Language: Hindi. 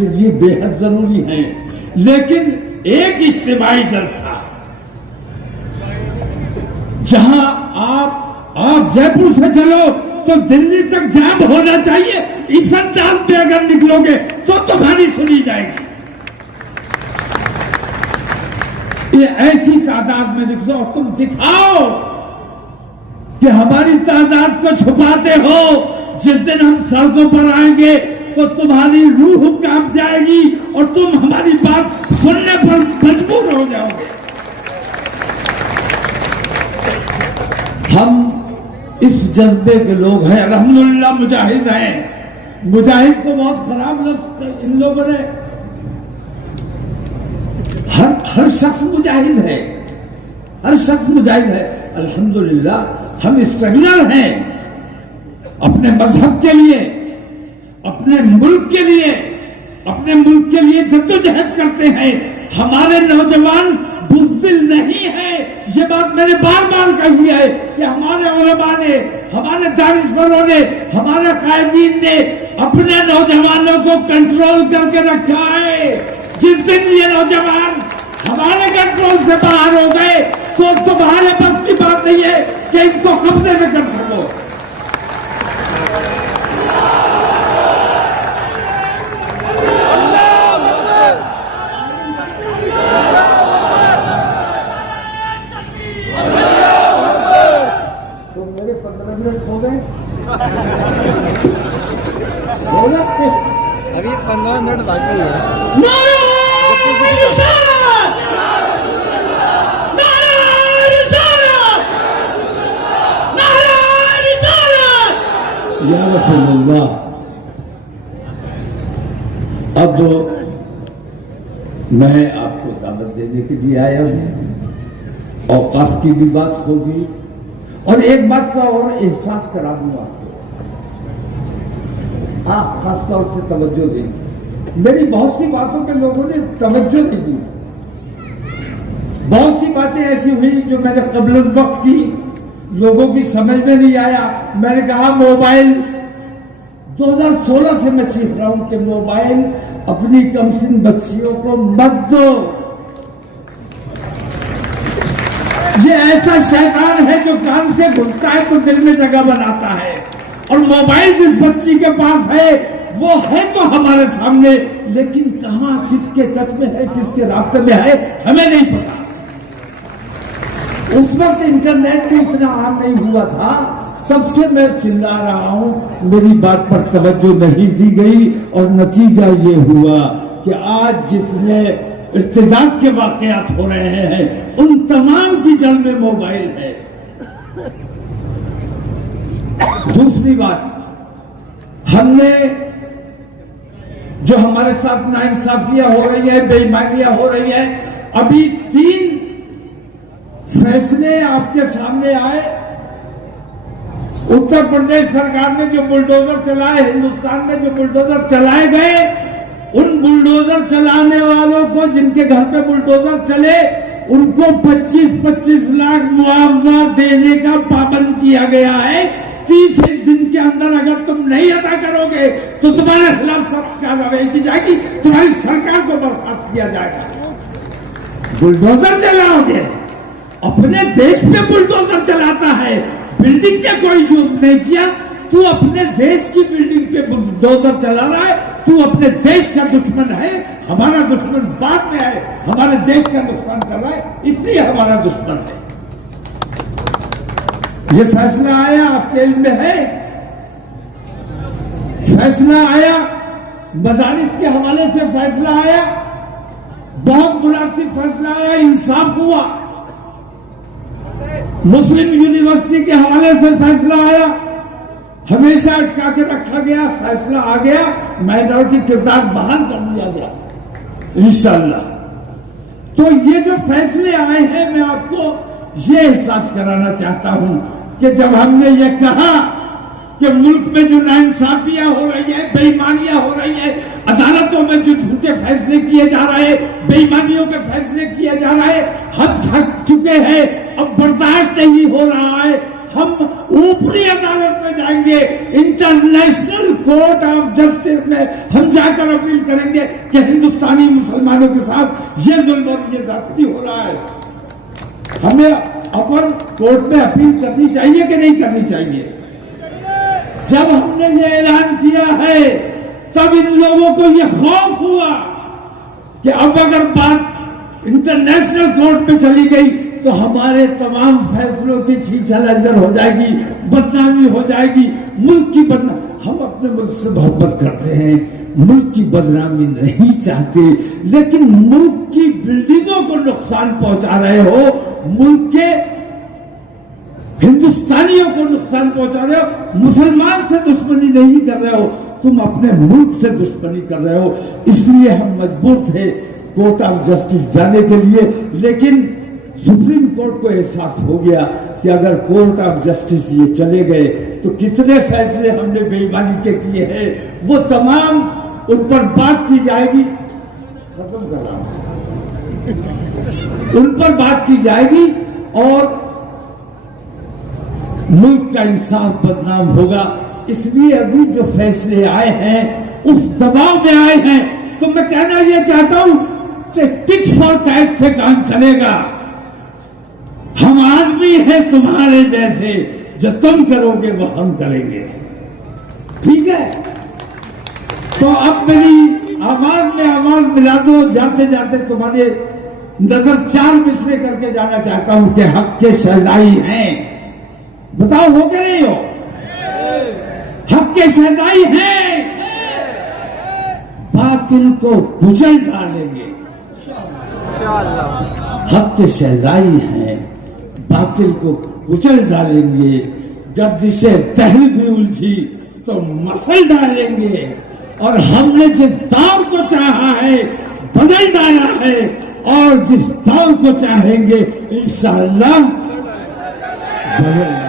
के लिए बेहद जरूरी है। लेकिन एक इज्तिमाई जलसा जहां आप जयपुर से चलो तो दिल्ली तक जाम होना चाहिए, इस अंदाज में अगर निकलोगे तो तुम्हारी सुनी जाएगी। ये ऐसी तादाद में निकलो और तुम दिखाओ कि हमारी तादाद को छुपाते हो। जिस दिन हम सड़कों पर आएंगे तो तुम्हारी रूह कांप जाएगी और तुम हमारी बात सुनने पर मजबूर हो जाओगे। हम इस जज्बे के लोग हैं, अल्हम्दुलिल्लाह मुजाहिद हैं। मुजाहिद को बहुत खराब लफ्ज़ इन लोगों ने, हर शख्स मुजाहिद है, हर शख्स मुजाहिद है। अल्हम्दुलिल्लाह हम स्ट्रगलर हैं अपने मजहब के लिए, अपने मुल्क के लिए, अपने मुल्क के लिए जद्दोजहद करते हैं। हमारे नौजवान बुज़दिल नहीं है। ये बात मैंने बार बार कही है कि हमारे उलमा ने, हमारे दानिशवरों ने, हमारे कायदीन ने अपने नौजवानों को कंट्रोल करके रखा है। जिस दिन ये नौजवान हमारे कंट्रोल से बाहर हो गए तो तुम्हारे बस की बात नहीं है कि इनको कब्जे में कर सको। तो मेरे 15 मिनट हो गए, अभी 15 मिनट बाकी है। या रसूलल्लाह, अब मैं आपको दावत देने के लिए आया हूं। औकाफ की भी बात होगी और एक बात का और एहसास करा दूं आपको, आप खास तौर से तवज्जो दें। मेरी बहुत सी बातों पे लोगों ने तवज्जो नहीं दी। बहुत सी बातें ऐसी हुई जो मैंने कब्ल वक्त की, लोगों की समझ में नहीं आया। मैंने कहा मोबाइल 2016 से मैं चीख रहा हूं कि मोबाइल अपनी कमसिन बच्चियों को मत दो। ये ऐसा शैतान है जो कान से घुसता है तो दिल में जगह बनाता है, और मोबाइल जिस बच्ची के पास है वो है तो हमारे सामने, लेकिन कहां किसके टच में है, किसके रास्ते में है, हमें नहीं पता। उस वक्त इंटरनेट भी इतना आम नहीं हुआ था, तब से मैं चिल्ला रहा हूं, मेरी बात पर तवज्जो नहीं दी गई और नतीजा ये हुआ कि आज जितने इर्तिदाद के वाकयात हो रहे हैं उन तमाम की जड़ में मोबाइल है। दूसरी बात, हमने जो हमारे साथ नाइंसाफियां हो रही है, बेईमानियां हो रही है, अभी 3 फैसले आपके सामने आए। उत्तर प्रदेश सरकार ने जो बुलडोजर चलाए, हिंदुस्तान में जो बुलडोजर चलाए गए, उन बुलडोजर चलाने वालों को, जिनके घर पे बुलडोजर चले, उनको 25-25 लाख मुआवजा देने का पाबंद किया गया है। 30 दिन के अंदर अगर तुम नहीं अदा करोगे तो तुम्हारे खिलाफ सख्त कार्रवाई की जाएगी, तुम्हारी सरकार को बर्खास्त किया जाएगा। बुलडोजर चलाओगे, अपने देश पे बुलडोजर चलाता है, बिल्डिंग ने कोई जुर्म नहीं किया, तू अपने देश की बिल्डिंग पे बुलडोजर चला रहा है, तू अपने देश का दुश्मन है। हमारा दुश्मन बाद में है, हमारे देश का नुकसान कर रहा है, इसलिए हमारा दुश्मन है। ये फैसला आया, आपके इल्म में है, फैसला आया, मजारिस के हवाले से फैसला आया, बहुत मुनासिब फैसला आया, इंसाफ हुआ। मुस्लिम यूनिवर्सिटी के हवाले से फैसला आया, हमेशा अटका के रखा गया, फैसला आ गया, माइनॉरिटी किरदार बहाल कर दिया गया इंशाअल्लाह। तो ये जो फैसले आए हैं, मैं आपको ये एहसास कराना चाहता हूं कि जब हमने ये कहा कि मुल्क में जो नाइंसाफियां हो रही है, बेईमानियां हो रही है, अदालतों में जो झूठे फैसले किए जा रहे हैं, बेईमानियों के फैसले किए जा रहे हैं, हम थक चुके हैं, अब बर्दाश्त नहीं हो रहा है, हम ऊपरी अदालत में जाएंगे, इंटरनेशनल कोर्ट ऑफ जस्टिस में हम जाकर अपील करेंगे कि हिंदुस्तानी मुसलमानों के साथ ये जुल्म और ये ज्यादती हो रहा है। हमें अपर कोर्ट में अपील करनी चाहिए कि नहीं करनी चाहिए? जब हमने ये ऐलान किया है तब इन लोगों को ये खौफ हुआ कि अब अगर बात इंटरनेशनल कोर्ट में चली गई तो हमारे तमाम फैसलों की छीछल अंदर हो जाएगी, बदनामी हो जाएगी, मुल्क की बदनामी। हम अपने मुल्क से मोहब्बत करते हैं, मुल्क की बदनामी नहीं चाहते, लेकिन मुल्क की बिल्डिंगों को नुकसान पहुंचा रहे हो, मुल्क के हिंदुस्तानियों को नुकसान पहुंचा रहे हो। मुसलमान से दुश्मनी नहीं कर रहे हो, तुम अपने मुल्क से दुश्मनी कर रहे हो। इसलिए हम मजबूर थे कोर्ट ऑफ जस्टिस जाने के लिए, लेकिन सुप्रीम कोर्ट को एहसास हो गया कि अगर कोर्ट ऑफ जस्टिस ये चले गए तो कितने फैसले हमने बेईमानी के किए हैं वो तमाम उन पर बात की जाएगी। खत्म कर रहा हूं। उन पर बात की जाएगी और मुल्क का इंसाफ बदनाम होगा। इसलिए अभी जो फैसले आए हैं उस दबाव में आए हैं। तो मैं कहना यह चाहता हूं कि टिक फॉर टैट से काम चलेगा। हम आदमी हैं तुम्हारे जैसे, जो तुम करोगे वो हम करेंगे, ठीक है? तो अब मेरी आवाज में आवाज मिला दो। जाते जाते तुम्हारे नजर 4 मिसरे करके जाना चाहता हूं कि हक के शहदाई हैं। बताओ हो क्या नहीं हो? हक के शहदाई हैं, बातिल को कुचल डालेंगे। हक के शहदाई हैं, बातिल को कुचल डालेंगे। गर्दिशे दहर भी उलझी तो मसल डालेंगे। और हमने जिस दौर को चाहा है बदल डाला है, और जिस दौर को चाहेंगे इंशाअल्लाह बदल